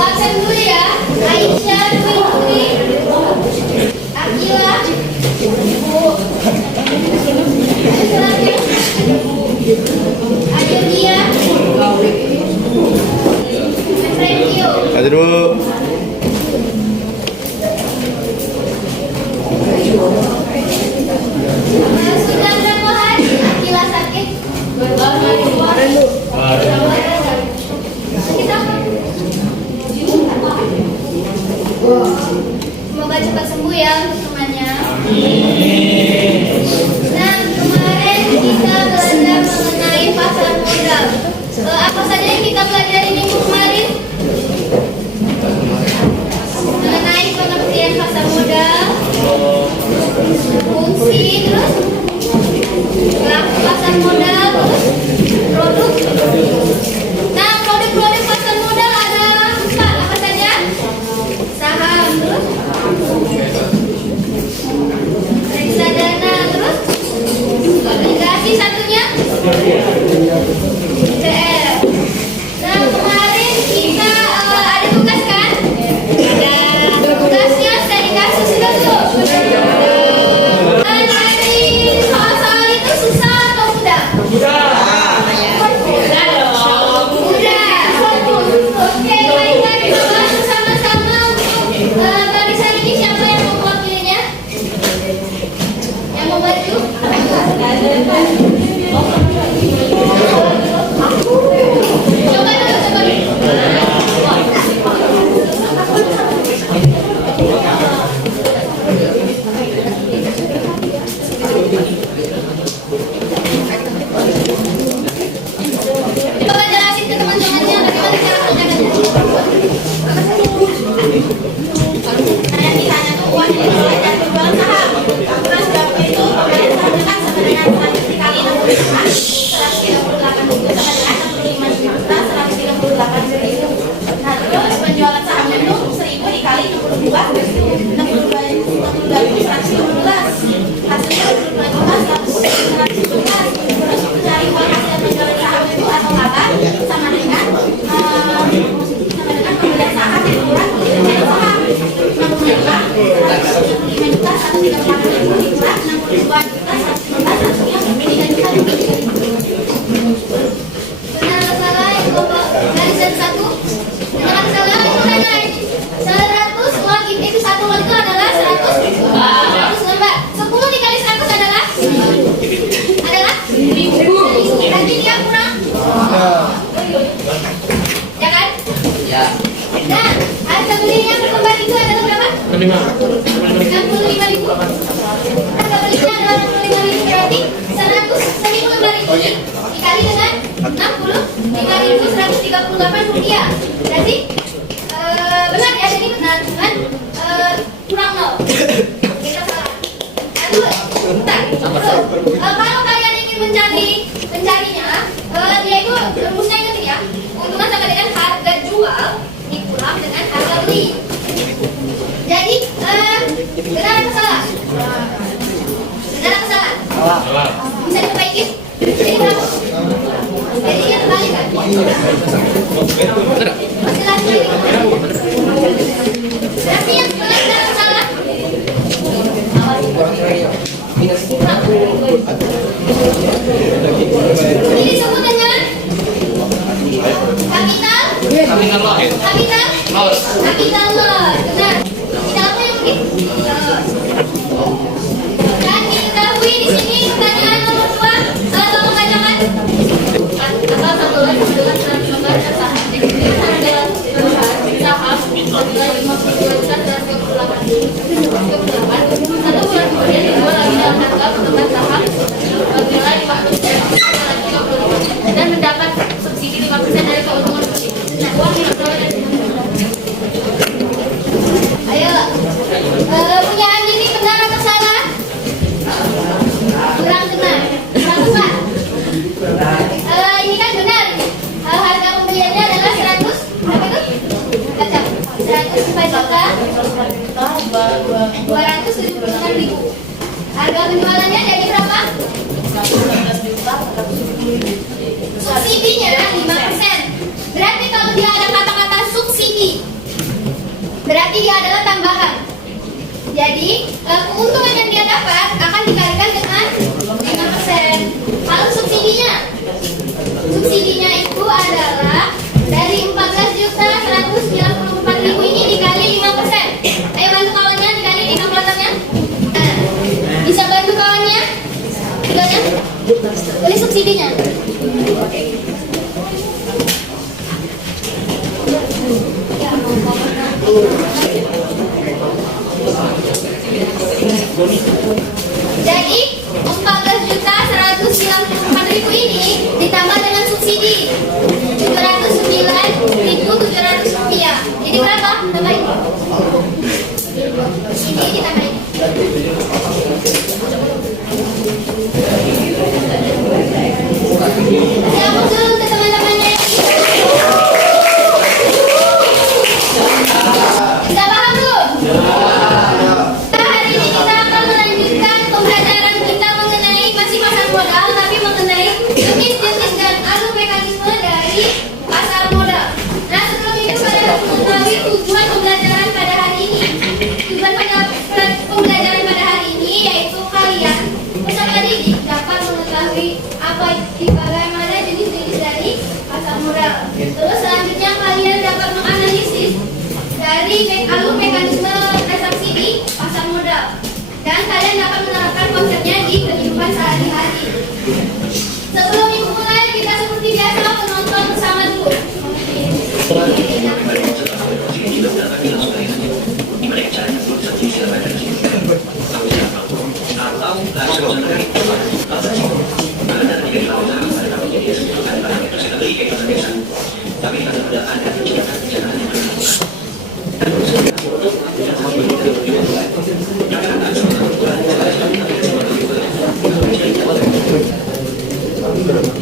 Absen dulu ya. Aisyah Dwi Putri, Akila, Adelia, Frenkio. Maju dulu. Sugandra Mohan, Akila sakit. Semoga cepat sembuh ya untuk temannya. Nah, kemarin kita belajar mengenai pasar modal. Apa saja yang kita pelajari minggu kemarin? Mengenai pengertian pasar modal, fungsi, terus pelaku pasar modal, terus produk. Nah, produk-produk pasar modal ada 4, apa saja? Saham, terus reksadana, terus obligasi satunya ETF. Nah, kemarin kita ada tugas kan? Ada tugasnya saya dikasih sudah tuh. Dari soal-soal itu susah atau mudah? Mudah. Oke, baiklah kita bahas sama-sama untuk barisan ini. Siapa yang mau mewakilinya? Yang mau bantu? Coba dulu. Coba jelasin ke teman-temannya bagaimana cara kerjanya. Nah, di sana tuh uang yang dijual dan penjualan saham. Terus berapa itu pembelian saham dengan sama dengan 100 dikali 65, 138 ribu sama dengan 65 juta 138 ribu. Nah, terus penjualan sahamnya itu 1000 dikali 62 ribu 115. Hasilnya 22 juta 100 juta. Terus dari uang hasil penjualan saham itu atau laba sama dengan pembelian saham yang kurang pembelian saham 65 juta 138 ribu dikurang 62 juta 115 hasilnya 3 juta. Benar atau salah yang kelompok garisan 1? Benar atau salah? Itu hanya 100 uang itu satu uang itu adalah 100 lembar. 10 dikali 100 adalah 1000. Berarti dia kurang? Ya kan? Ya. Nah, harga belinya per lembar itu adalah berapa? 65 ribu. Harga belinya adalah 65 ribu, berarti 1000 lembar ini dikali dengan 60 dikali 138 rupiah. Berarti benar ya, jadi benar, cuman kurang 0. Kita salah. Kalau kalian ingin mencarinya, dia itu rumusnya ingat ya, keuntungan sama dengan harga jual dikurang dengan harga beli. Jadi benar atau salah? Benar atau salah? Salah. Bisa diperbaiki? Jadi berapa? Jadi dia terbalik kan? Masih lagi. Berarti yang benar atau salah? Ini disebut dengan kapital loss. Benar. Kapital apa yang mungkin? Dan diketahui di sini pertanyaan nomor 2, tolong bacakan. Apa satu lagi dengan lembar saham? Saham apabila 52 juta dan 28 satu bulan kemudian dijual lagi dalam harga lembar saham apabila 50% dan mendapat subsidi 5% dari keuntungan beli. Nah, uang yang diperoleh dari ayo, punyaan ini benar atau salah? Kurang benar. Kurang tepat. Ini kan benar. Harga pembeliannya adalah 100. Berapa itu? Baca. 100 juta 279 ribu. Harga penjualannya jadi berapa? Subsidinya 5%. Berarti kalau dia ada kata-kata subsidi, berarti dia adalah tambahan. Jadi keuntungan yang dia dapat akan dikalikan dengan 5%. Kalau subsidinya itu adalah dari 14.194.000 ini dikali 5%. Ayo bantu kawannya dikali di kalkulatornya. Bisa bantu kawannya? Banyak? Tulis subsidinya. Jadi 14.194.000 ini ditambah dengan subsidi 709.700 rupiah. Jadi berapa? Tambahin. Ini ditambahin. Siapa dulu ke teman-temannya? Kita paham belum? Hari ini kita akan melanjutkan pembelajaran kita mengenai masih pasar modal, tapi mengenai jenis-jenis dan alur mekanisme dari pasar modal. Nah, sebelum itu kalian harus mengetahui tujuan pembelajaran pada hari ini. Tujuan pembelajaran pada hari ini yaitu kalian peserta didik dapat mengetahui bagaimana jenis-jenis dari pasar modal. Terus selanjutnya kalian dapat menganalisis dari alur mekanisme transaksi di pasar modal, dan kalian dapat menerapkan konsepnya di kehidupan sehari-hari. Sebelum ibu mulai, kita seperti biasa menonton bersama dulu.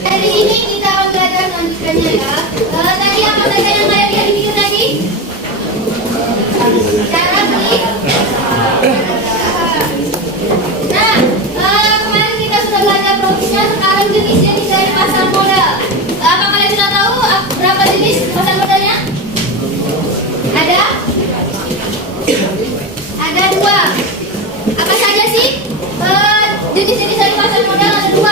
Hari ini kita akan belajar lanjutannya ya. Tadi apa saja yang kalian lihat di video tadi? Cara beli. Nah, kemarin kita sudah belajar produknya, sekarang jenis-jenis dari pasar modal. Apa kalian sudah tahu berapa jenis pasar modalnya? Ada 2. Apa saja sih? Jenis-jenis dari pasar modal ada 2.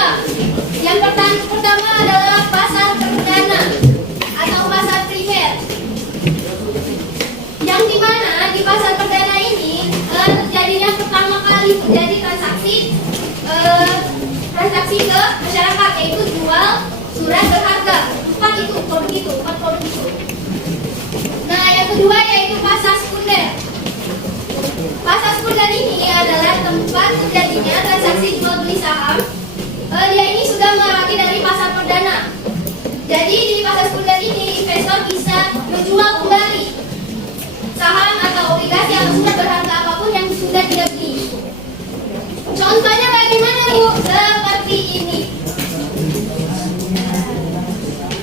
Yang pertama adalah pasar perdana atau pasar primer. Yang dimana di pasar perdana ini terjadinya pertama kali terjadi transaksi ke masyarakat, yaitu jual surat berharga. 4 produk itu. Nah, yang kedua yaitu pasar sekunder. Pasar sekunder ini adalah tempat terjadinya transaksi jual beli saham. Dia ini sudah melewati dari pasar perdana. Jadi di pasar sekunder ini investor bisa menjual kembali saham atau obligasi atau surat berharga apapun yang sudah dia beli. Contohnya bagaimana Bu? Seperti ini.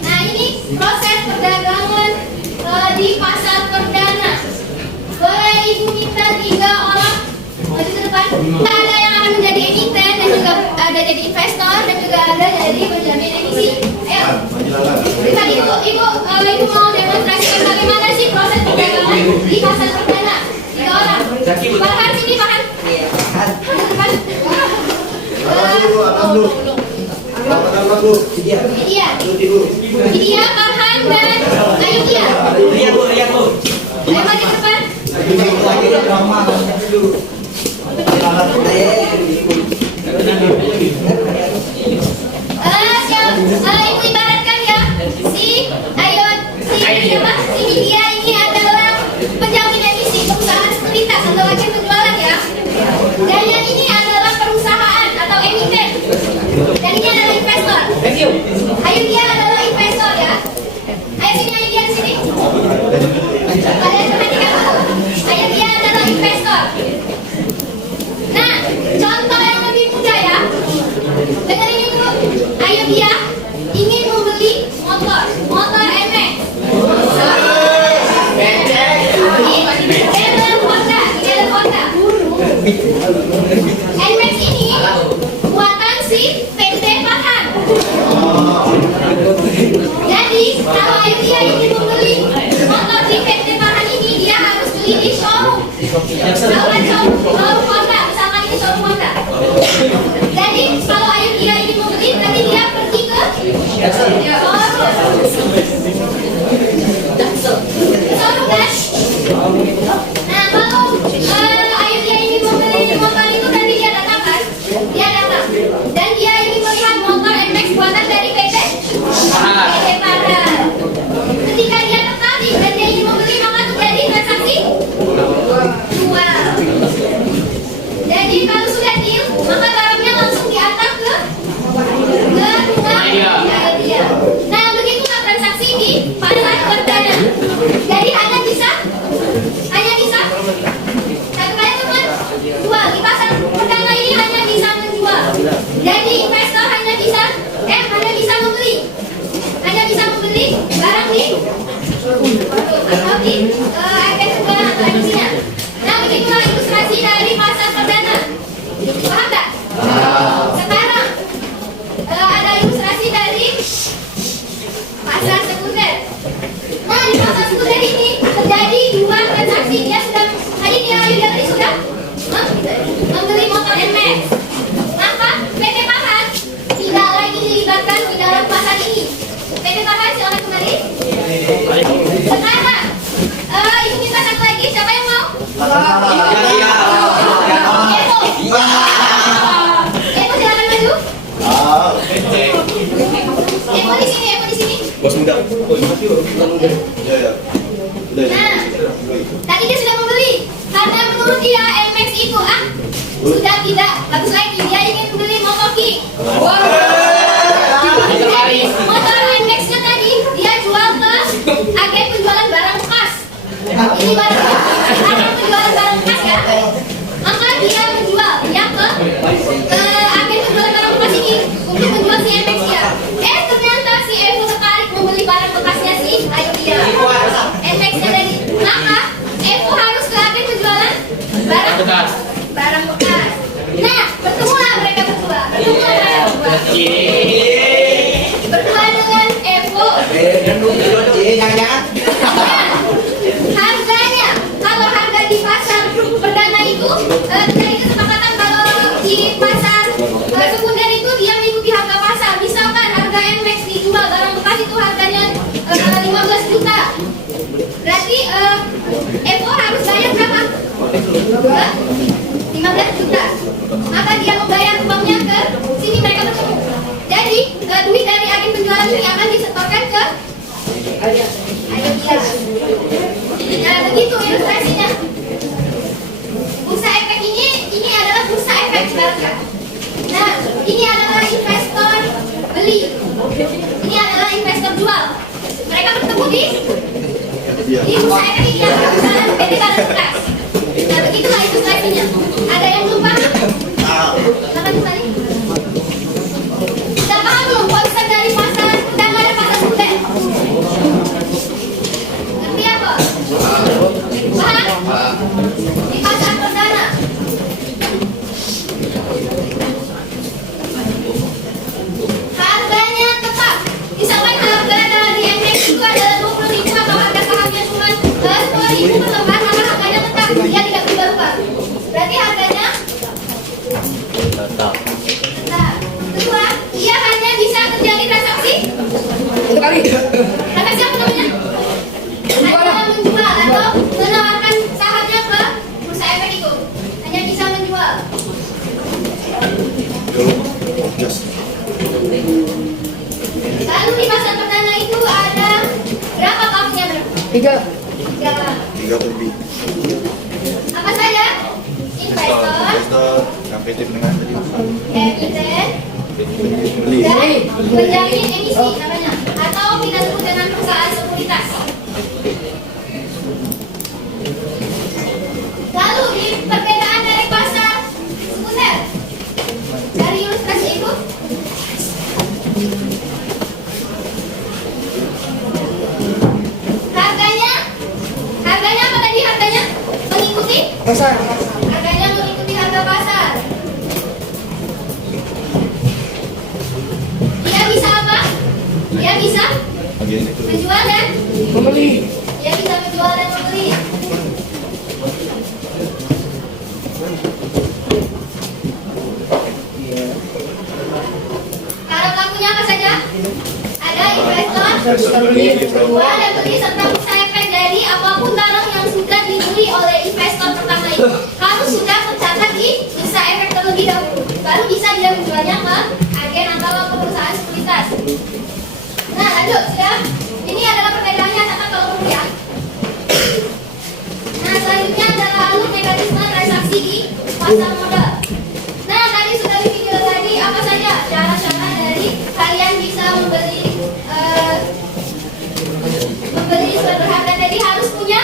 Nah, ini proses perdagangan di pasar perdana. Boleh Ibu minta 3 orang maju ke depan? Ada yang akan menjadi emiten dan juga ada jadi investor dan juga ada jadi penjamin emisi. Ayo. Tadi Ibu mau demonstrasikan bagaimana sih proses perdagangan di pasar perdana. 3 orang. Bahkan sini bahkan. Dia Farhan dan Ayu dia. Ayo maju ke depan. Ibu ibaratkan ya, si dia ini adalah penjamin emisi perusahaan sekuritas atau agen penjualan ya. Dan yang ini adalah perusahaan atau emiten. Dan ini adalah investor. Ayo dia adalah investor ya. Ayo sini Ayo dia di sini. Kalian perhatikan dulu. Ayo dia adalah investor. Nah, contoh yang lebih mudah ya. Dengerin ini dulu. Ayo dia ingin membeli motor NMAX. Ini adalah Honda. NMAX ini Eko silakan maju. Eko di sini, Eko di sini. Bos muda. Nah, tadi dia sudah membeli. Karena menurut dia NMAX itu sudah tidak bagus lagi. Dia ingin membeli motoki. Jadi motor NMAX-nya tadi dia jual ke agen penjualan barang bekas. Ini barang agen penjualan barang bekas ya. Maka dia menjual dia ke agen penjualan barang bekas ini untuk menjual si NMAX-nya. Ternyata si Evo tertarik membeli barang bekasnya si ayo dia NMAX-nya tadi. Maka Evo harus ke agen penjualan barang bekas. Nah, bertemulah mereka berdua. Berdua dengan Evo. Harganya, kalau harga di pasar perdana itu dari kesepakatan kalau di pasar sekunder itu dia mengikuti harga pasar. Misalkan harga NMAX dijual barang bekas itu harganya 15 juta. Berarti Evo harus bayar berapa? 15 juta. Maka dia membayar uangnya ke sini mereka bertemu. Jadi duit dari agen penjualan ini akan disetorkan ke ayo dia. Nah, begitu ilustrasinya. Bursa efek ini adalah bursa efek ibaratkan. Nah, ini adalah investor beli. Ini adalah investor jual. Mereka bertemu di bursa efek ini yang bernama PT Barang Bekas. Nah, begitulah ilustrasinya. Ada yang belum paham? Silakan kembali. Sudah paham belum konsep dari pasar perdana dan pasar sekunder? Ngerti apa? Paham? Di pasar perdana harganya tetap. Misalkan harga dari NMAX itu adalah 20.000 atau harga sahamnya cuma 10.000 per lembar, maka harganya tetap. Dia tidak berubah-ubah. Berarti harganya tetap. Kedua, dia hanya bisa terjadi transaksi transaksi apa namanya? Hanya menjual atau menawarkan sahamnya ke bursa efek itu. Hanya bisa menjual. Lalu di pasar perdana itu ada berapa kampungnya? 3 lebih. Apa saja? Investor, PT menengah tadi. emiten, Beli. dan penjamin emisi namanya, atau kita sebut dengan perusahaan sekuritas. Lalu di perbedaan dari pasar sekunder dari ilustrasi itu, harganya apa tadi harganya? Mengikuti Pasar. harganya mengikuti harga pasar. Dia bisa apa? Dia bisa menjual dan Membeli. dia bisa menjual dan membeli. Para pelakunya apa saja? Ada investor, jual dan beli serta bursa efek. Jadi apapun barang yang sudah dibeli oleh investor pertama itu harus sudah tercatat di bursa efek terlebih dahulu. Baru bisa dia menjualnya ke agen atau ke perusahaan sekuritas. Nah, lanjut sudah. Ini adalah perbedaannya, catat kalau perlu ya. Nah, selanjutnya adalah alur mekanisme transaksi di pasar modal. Nah, tadi sudah di video tadi apa saja cara-cara dari kalian bisa membeli surat berharga tadi harus punya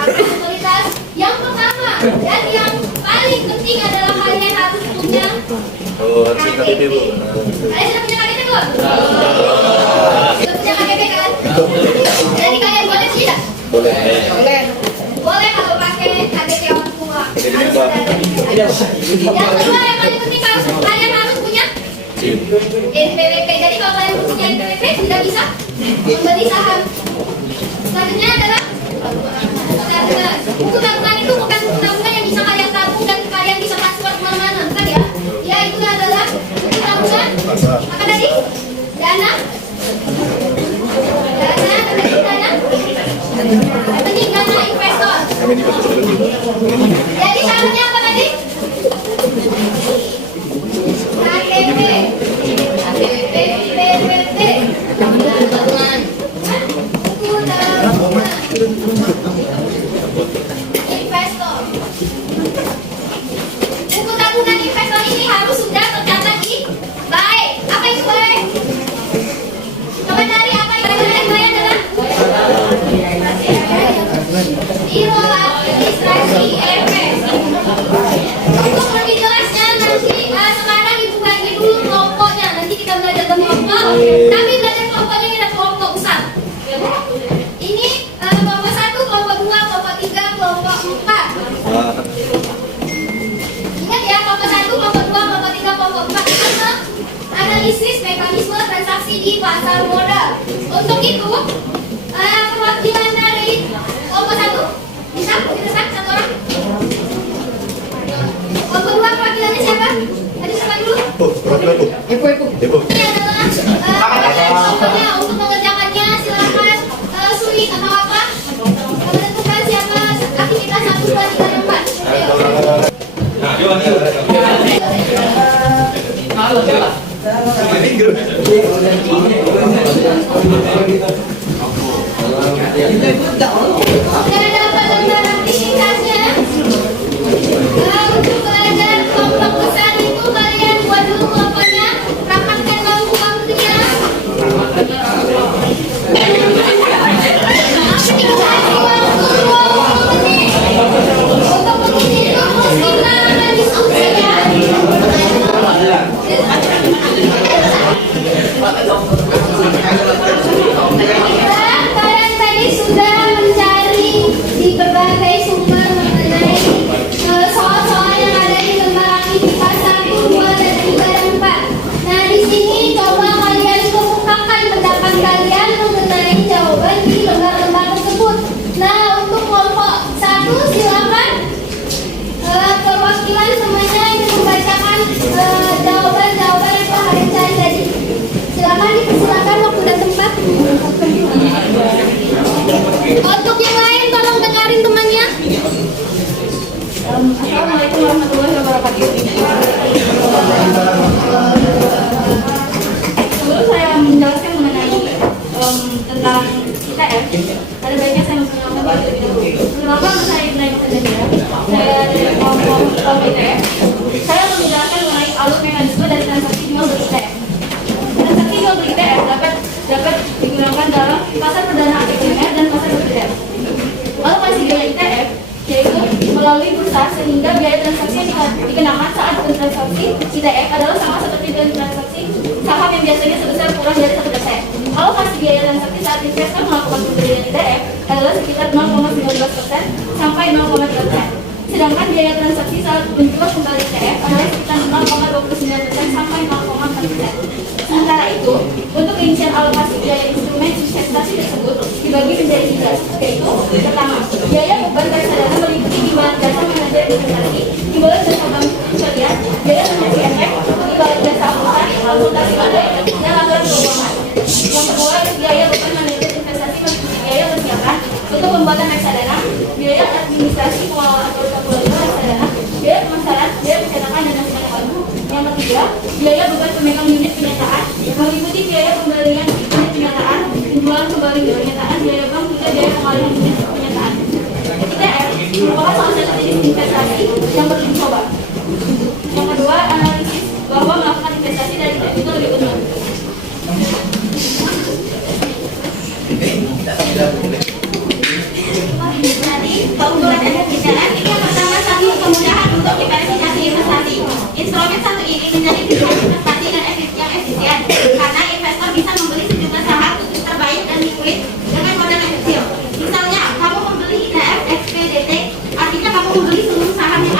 agen sekuritas. Yang pertama dan yang paling penting adalah kalian harus punya KTP. Kalian sudah punya KTP belum? Sudah punya KTP kan? Jadi kalian boleh tidak? Boleh. Boleh kalau pakai KTP orang tua. Harus ada KTP. Yang kedua yang paling penting kalian harus punya NPWP. Jadi kalau kalian punya NPWP sudah bisa membeli saham. Selanjutnya adalah buku tabungan. Itu bukan buku tabungan yang bisa kalian tabung dan kalian bisa transfer kemana-mana, bukan ya? Ya, itu adalah buku tabungan. Apa tadi? Dana. Rekening dana investor. Jadi syaratnya apa tadi? KTP, PPP, tabungan, buku tabungan, investor. Buku tabungan investor ini harus sudah tercatat di baik. Apa itu baik? Coba cari apa itu baik adalah Biro Administrasi EFS. Untuk lebih jelasnya nanti sekarang ibu bagi dulu kelompoknya. Nanti kita belajar kelompok. Tapi belajar kelompoknya kita kelompok besar. Ini kelompok 1, kelompok 2, kelompok 3, kelompok 4. Ingat ya, kelompok 1, kelompok 2, kelompok 3, kelompok 4. Analisis mekanisme transaksi di pasar modal. Untuk itu, perwakilan dari kelompok 1 bisa didesak satu orang. Kelompok 2 perwakilannya siapa? Tadi siapa dulu? Ibu. Ini adalah kelompoknya. Untuk mengerjakannya silakan sulit atau apa menentukan siapa aktivitas 1, 2, 3, dan 4. Jangan dapat lembar aktivitasnya. Untuk belajar kelompok besar itu kalian buat dulu kelompoknya, rapatkan waktunya. Untuk begini terus kita akan diskusi ya. Kalian tadi sudah mencari di berbagai sumber mengenai soal-soal yang ada di lembar aktivitas 1, 2, dan 3, dan 4. Nah, di sini coba kalian kemukakan pendapat kalian mengenai jawaban di lembar-lembar tersebut. Nah, untuk kelompok 1 silakan perwakilan semuanya ingin membacakan jawaban-jawaban yang telah kalian cari tadi. Silakan dipersilakan waktu dan tempat. Untuk yang lain tolong dengarin temannya. Assalamualaikum warahmatullahi wabarakatuh. Sebelum saya menjelaskan mengenai tentang ITF, ada baiknya saya memperkenalkan diri terlebih dahulu. Perkenalkan, saya Ibnu Sajadia. Saya dari kelompok ITF. Saya akan menjelaskan mengenai alur mekanisme dari transaksi jual beli ITF. Transaksi jual beli ITF dapat digunakan dalam pasar perdana ITF dan pasar bergerak. Alokasi biaya ITF yaitu melalui bursa, sehingga biaya transaksi yang dikenakan saat bertransaksi ITF adalah sama seperti dengan transaksi saham yang biasanya sebesar kurang dari 1%. Alokasi biaya transaksi saat investor melakukan pembelian ITF adalah sekitar 0,19% sampai 0,3%. Sedangkan biaya transaksi saat menjual kembali ITF adalah sekitar 0,29% sampai 0,4%. Sementara itu, untuk rincian alokasi biaya instrumen investasi tersebut dibagi menjadi 3, yaitu pertama, biaya beban reksadana meliputi imbalan jasa manajer investasi, imbalan jasa bank syariah, biaya transaksi FX, imbalan jasa akuntansi badai, dan laporan keuangan. Yang kedua, biaya beban manajer investasi meliputi biaya persiapan untuk pembuatan reksadana, biaya administrasi pengelolaan atau tabungan reksadana, biaya pemasaran, biaya pencetakan dan lain-lain. Yang ketiga, biaya beban pemegang unit penyataan meliputi biaya pembelian unit penyataan, penjualan kembali unit penyataan, biaya bank hingga biaya pengalihan unit penyataan. ITF merupakan salah satu jenis investasi yang perlu dicoba. Yang kedua, analisis bahwa melakukan investasi dari ITF itu lebih untung. Jadi, keunggulan SSBCN ini yang pertama, satu, kemudahan untuk diversifikasi investasi. Instrumen satu ini menjadi pilihan investasi dan yang efisien karena investor bisa membeli sejumlah saham terbaik dan liquid dengan modal yang kecil. Misalnya, kamu membeli ITF XPDT, artinya kamu membeli seluruh saham yang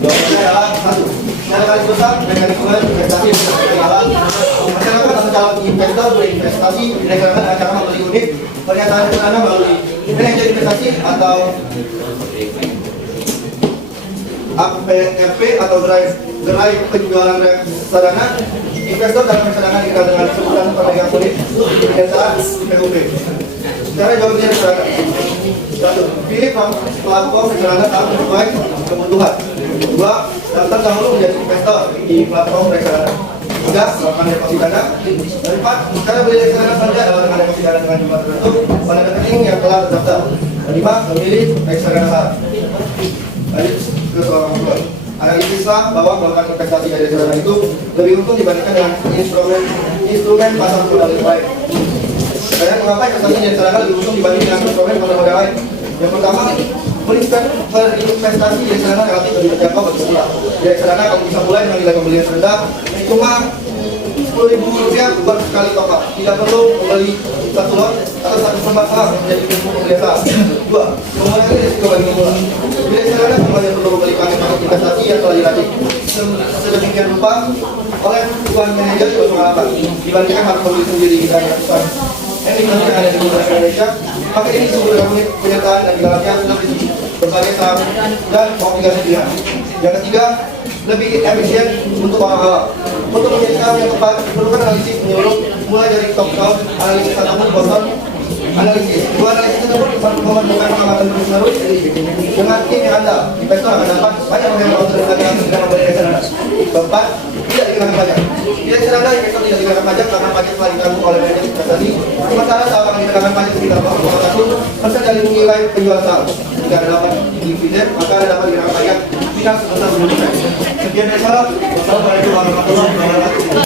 Jawabannya adalah 1. Secara garis besar, mekanisme investasi adalah masyarakat atau calon investor berinvestasi berdasarkan cara membeli unit pernyataan rencana melalui manajer investasi atau APRP atau gerai penjualan reksadana. Investor dalam reksadana dikenal dengan sebutan pemegang unit penyertaan PUP. Cara jawabnya adalah 1. Pilih platform reksadana sesuai kebutuhan. 2. Daftar dahulu menjadi investor di platform reksadana. 3. Melakukan deposit dana. 4. Cara beli reksadana saja adalah dengan deposit dana dengan jumlah tertentu pada rekening yang telah terdaftar. 5. Memilih reksadana saham. Lanjut ke soal kedua. Analisislah bahwa melakukan investasi dari reksadana itu lebih untung dibandingkan dengan instrumen pasar modal yang lain. Dan mengapa investasi dari reksadana lebih untung dibanding dengan instrumen pasar modal lain? Yang pertama, berinvestasi di reksadana relatif lebih terjangkau bagi pemula. Di reksadana kamu bisa mulai dengan nilai pembelian rendah, cuma Rp10.000 per kali top up. Tidak perlu membeli satu lot atau satu lembar saham menjadi pembelian saham. 2. Mengurangi risiko bagi pemula. Di reksadana kamu hanya perlu membeli paket investasi yang telah diracik sedemikian rupa oleh tuan manajer berpengalaman dibandingkan harus membeli sendiri di ratusan emiten yang ada di Indonesia. Paket ini disebut dengan unit penyertaan dan di dalamnya sudah berisi berbagai saham dan obligasi pilihan. Yang ketiga, lebih efisien untuk orang awam. Untuk menjadi saham yang tepat, diperlukan analisis menyeluruh mulai dari top down, analisis ataupun bottom analisis. Dua analisis tersebut memerlukan pengamatan terus-menerus dengan tim yang andal. Investor akan dapat banyak menghemat waktu dan tenaga dengan membeli reksadana. Keempat, tidak dikenakan pajak. Di reksadana investor tidak dikenakan pajak karena pajak telah ditanggung oleh manajer investasi. Sementara saham akan dikenakan pajak sekitar 4,1% dari nilai penjualan saham. Jika ada dapat dividen, maka ada dapat dikenakan pajak final sebesar 10%. Sekian dari saya. Wassalamualaikum warahmatullahi wabarakatuh.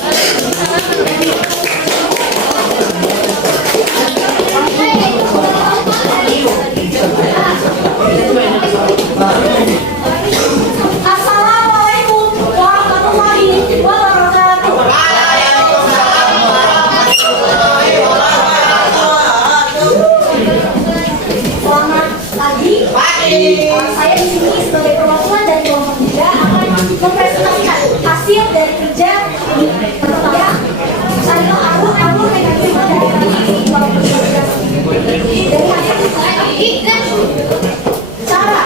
Assalamualaikum warahmatullahi wabarakatuh. Selamat pagi. Saya di sini sebagai perwakilan dari kelompok 3 akan mempresentasikan hasil dari kerja pertama saya alur mekanisme dari cara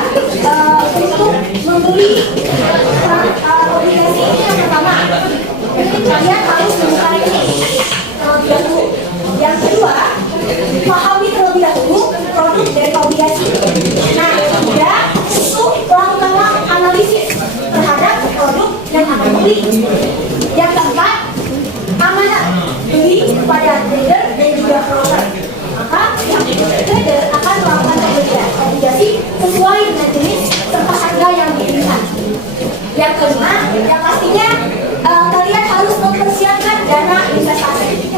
untuk membeli obligasi ini. Yang pertama, kalian harus membuka rekening terlebih dahulu. Yang kedua, pahami terlebih dahulu produk dari obligasi. Nah, yang ketiga, itu lakukanlah analisis terhadap produk yang akan beli. Yang keempat, amanah beli kepada trader dan juga broker. Maka yang trader akan melakukan pembelian obligasi sesuai dengan jenis serta harga yang diinginkan. Yang kelima, yang pastinya kalian harus mempersiapkan dana investasi.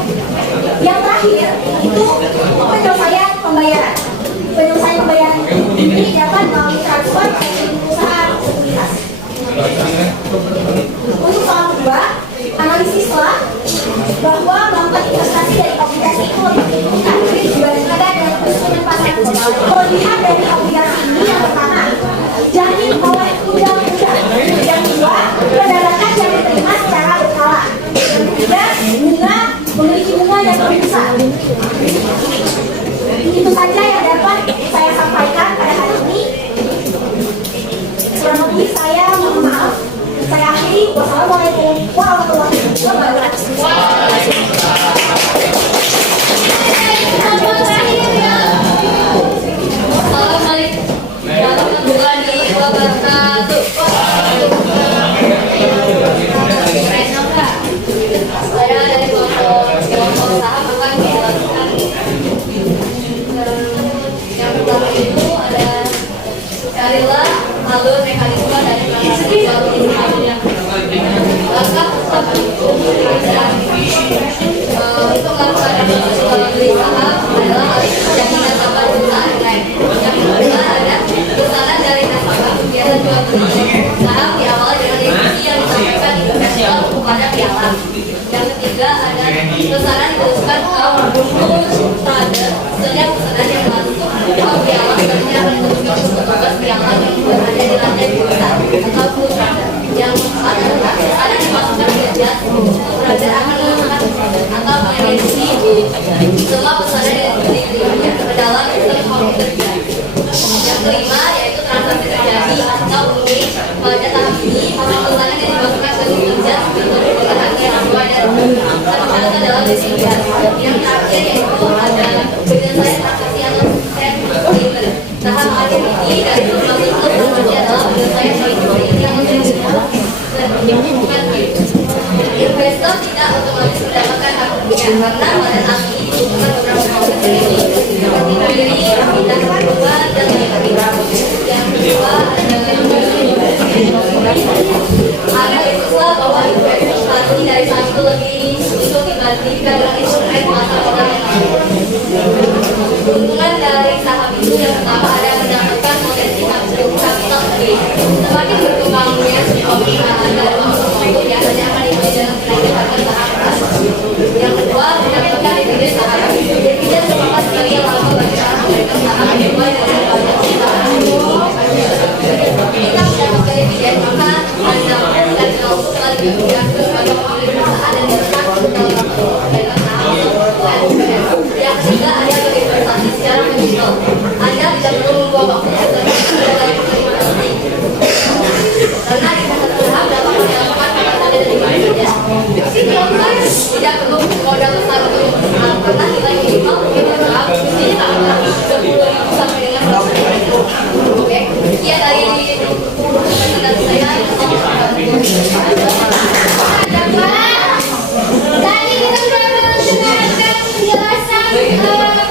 Yang terakhir itu penyelesaian pembayaran. Penyelesaian pembayaran ini dapat melalui transfer dari perusahaan sekuritas. Untuk soal kedua, analisislah bahwa melakukan investasi dari obligasi itu lebih menguntungkan dibandingkan dengan instrumen pasar modal. Kelebihan dari obligasi ini yang pertama, dijamin oleh undang-undang. Yang kedua, perdagangan yang diterima secara berkala. Yang ketiga, bunga memiliki bunga yang lebih besar. Itu saja yang dapat saya sampaikan pada hari ini. Kurang lebih saya mohon maaf. Saya akhiri. Wassalamualaikum warahmatullahi wabarakatuh. Saya dari kelompok saham akan menjelaskan yang pertama itu ada carilah alur mekanisme dari transaksi jual beli saham. Langkah pertama untuk melakukan transaksi jual beli saham adalah harus jaminan nasabah perusahaan lain. Yang kedua ada besaran dari nasabah kegiatan jual beli saham diawali dengan definisi yang disampaikan investor kepada piala. Yang ketiga ada besaran diteruskan ke trader setiap pesanan yang langsung ke piala selanjutnya akan diteruskan ke petugas piala yang berada di lantai 2. kelima yaitu transaksi terjadi atau unik. Pada tahap ini perhitungannya yang dimasukkan ke sistem JAS untuk penggunaan yang sesuai dan dalam definisi. Yang terakhir yaitu ada penyelesaian transaksi atau set payment. Tahap akhir ini dari beberapa bentuk transaksi adalah penyelesaian payment yang bukan investor tidak otomatis mendapatkan hak kerugian karena pada saat ini dibutuhkan beberapa proses ini seperti berdiri, pindah perubahan dan lain-lain. Yang kedua ada berusaha bahwa investasi dari satu lebih untuk dibandingkan dengan instrumen pasar modal yang lain. Keuntungan dari saham itu yang pertama ada mendapatkan potensi kapital gede. Semakin berkembangnya ekonomi ada itu biasanya akan dimulai dengan kenaikan harga saham. Yang kedua mendapatkan dividen saham. Dividen merupakan sebagai laba bagi saham memegang saham dimulai dari banyak saham. Kita mendapatkan dividen maka ada dan kalau setelah diberikan kepada pemilik perusahaan dan diletak dalam saham. Yang ketiga ada berinvestasi secara digital. Anda tidak perlu membuang waktu untuk berinvestasi karena investasi saham dapat mendapatkan pendapatan dari mana saja. Tidak perlu modal besar untuk saham karena nilai minimal untuk saham ini antara 10.000 sampai dengan 100.000. Oke, sekian dari presentasi saya. Tadi kita sudah mendengarkan penjelasan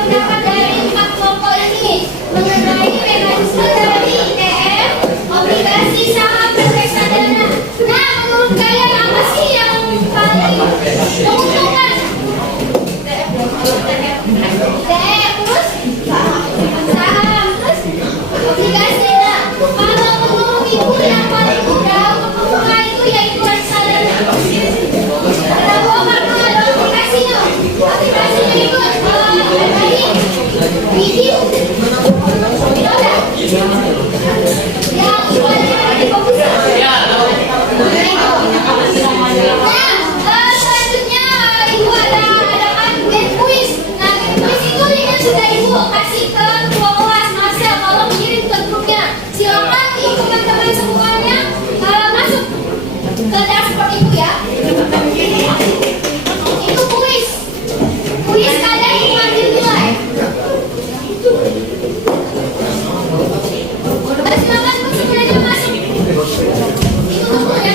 pendapat dari 4 kelompok ini mengenai mekanisme dari ETF, obligasi, saham, dan reksadana. Nah, menurut kalian apa sih yang paling menguntungkan? ETF, terus saham, terus obligasi. Nah, kalau menurut ibu yang paling mudah untuk memulai itu yaitu reksadana. Kenapa? Karena ada aplikasinya. Aplikasinya itu dari video. Yang ibaratnya di komputer. Nah, selanjutnya ibu ada kan game quiz. Nah, game quiz itu ini sudah ibu kasih ke ketua kelas. Marcel, tolong kirim ke grupnya. Silakan teman-teman semuanya masuk ke dashboard ibu ya. Itu kuis. Kuis kalian ibu ambil nilai. Silakan semuanya masuk. Itu tunggu ya.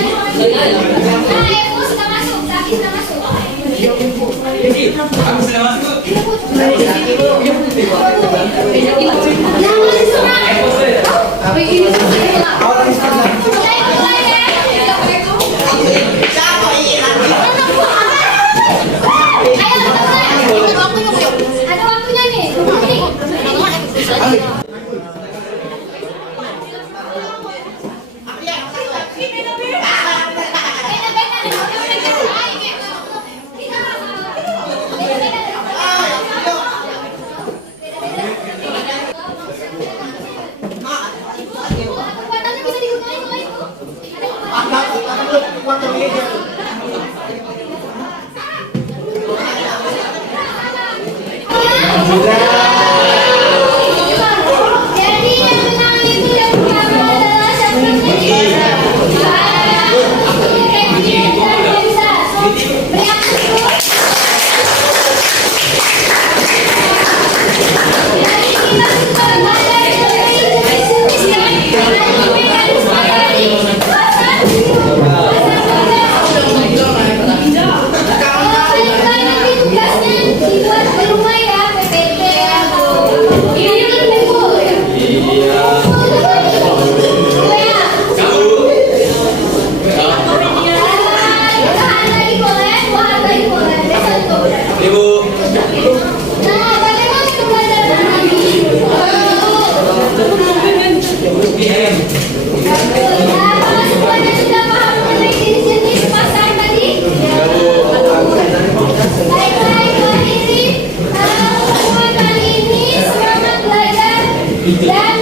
Nah, Evo sudah masuk. Tapi sudah masuk. Aku sudah masuk. Ada waktunya nih. Kekuatannya bisa digunakan oleh itu. Jadi yang menang itu yang pertama adalah siapa? Dibuat berumah ya, PPT atau ini kan bego ya. Dan